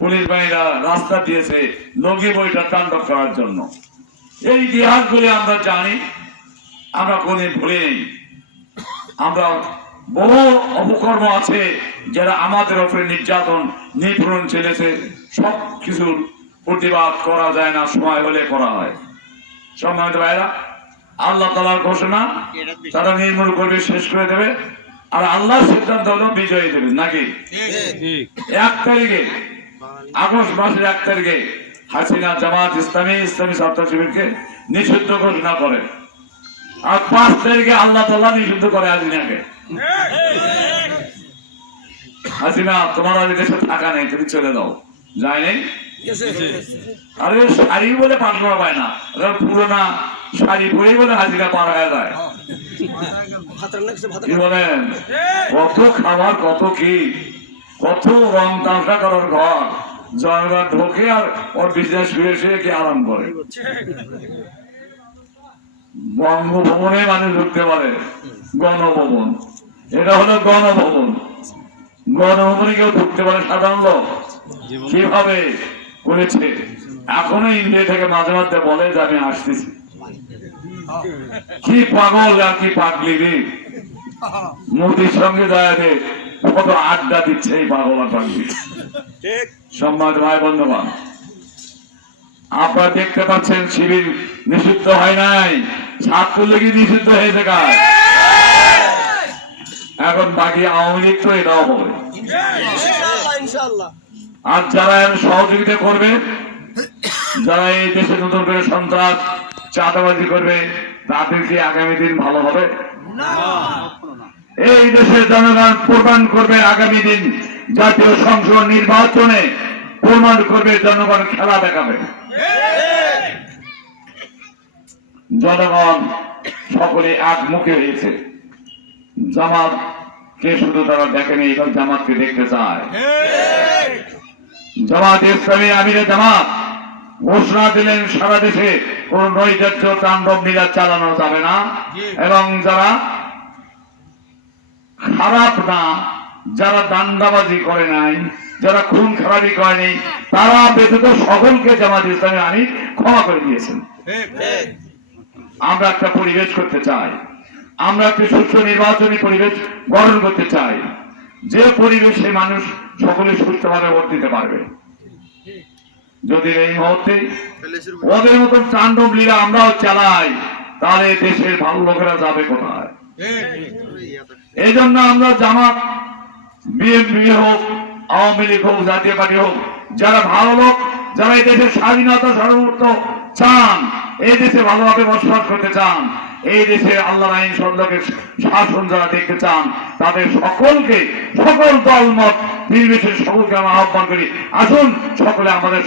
Police বাহিনীরা রাস্তা দিয়েছে লগি বইটা তাণ্ডব করার জন্য। এই ইতিহাসগুলি আমরা জানি, আমরা কোনদিন ভুলি নেই। আমরা বহু অপকর্ম আছে যারা আমাদের উপরে নির্যাতন নিপীড়ন চলেছে, সব কিছুর প্রতিবাদ করা যায় না, সময় হলে করা হয়। সম্মানিত ভাইরা, আল্লাহ তাআলার ঘোষণা, তারা নির্মূল করবে, শেষ করে দেবে, আর আল্লাহর সিদ্ধান্ত হলো বিজয়ী দেবে নাকি? 1 তারিখে, আগস্ট মাসের 1 তারিখে হাসিনা জামাত ইসলামী ছাত্র শিবিরকে নিষিদ্ধ ঘোষণা করে, আর 5 তারিখে আল্লাহ তাআলা নিষিদ্ধ করে হাসিনাকে। হাসিনা, তোমার আর দেশে থাকা নেই, তুমি চলে দাও। যায় নেই? আরে শাড়ি বলে পার করা পায় না, পুরোনা শাড়ি পরেই বলে হাসিনা পার হয়ে যায়। কি বলেন? কত খাবার, কত কি, কত রং তামসা করার ঘর, জনগণ ঢোকে আর ওর বিজনেস শুয়ে শুয়ে কি আরাম করে। বঙ্গভবনে মানুষ ঢুকতে পারে, গণভবন, এটা হলো গণভবন। গণভবনে কেউ ঢুকতে পারে সাধারণ লোক? কিভাবে করেছে? এখনো ইন্ডিয়া থেকে মাঝে মাঝে বলে যে আমি আসতেছি। কি পাগল আর কি পাগলি রে! মোদির সঙ্গে যায় কত আড্ডা দিচ্ছে এই পাগল আর পাগলি। সম্মানিত ভাই বন্ধুগণ, আপনারা দেখতে পাচ্ছেন শিবির নিষিদ্ধ হয় নাই, ছাত্রলীগই নিষিদ্ধ হয়েছে। কাজ এখন বাকি আওয়ামী লীগ তো এটাও হবে। আর যারা এর সহযোগিতা করবে, যারা এই দেশে নতুন করে সন্ত্রাস চাঁদাবাজি করবে, তাদেরকে আগামী দিন ভালো হবে না। এই দেশের জনগণ প্রমাণ করবে আগামী দিন জাতীয় সংসদ নির্বাচনে, প্রমাণ করবে জনগণ খেলা দেখাবে। জনগণ সকলে একমুখী হয়েছে। জামাতকে শুধু তারা দেখেনি, এবার জামাতকে দেখতে চায়। জামাত ইসলামী আমিরে জামাত ঘোষণা দিলেন সারা দেশে কোন নৈরাজ্য তাণ্ডব লীলা চালানো যাবে না, এবং যারা খারাপ না, যারা দান্দাবাজি করে নাই, যারা খুন খারাপি করেনি, তারা ব্যতীত সকলকে জামাত ইসলামী আমির ক্ষমা করে দিয়েছেন। আমরা একটা পরিবেশ করতে চাই, আমরা একটি সুস্থ নির্বাচনী পরিবেশ গঠন করতে চাই, যে পরিবেশে মানুষ সকলে সুস্থভাবে ভোট দিতে পারবে। যদি এই মুহূর্তে ওদের মতন তাণ্ডব লীলা আমরাও চালাই, তাহলে দেশের ভালো লোকেরা যাবে কোথায়? এই জন্য আমরা জামাত, বিএনপি হোক, আওয়ামী লীগ হোক, জাতীয় পার্টি হোক, যারা ভালো লোক, যারা এই দেশের স্বাধীনতা সার্বভৌমত্ব চান, এই দেশে ভালোভাবে বসবাস করতে চান, এই দেশে আল্লাহর আইন সরকারের শাসন যারা দেখতে চান, তাদের সকলকে, সকল দলমত নির্বিশেষে সকলকে আমরা আহ্বান করি, আসুন সকলে আমাদের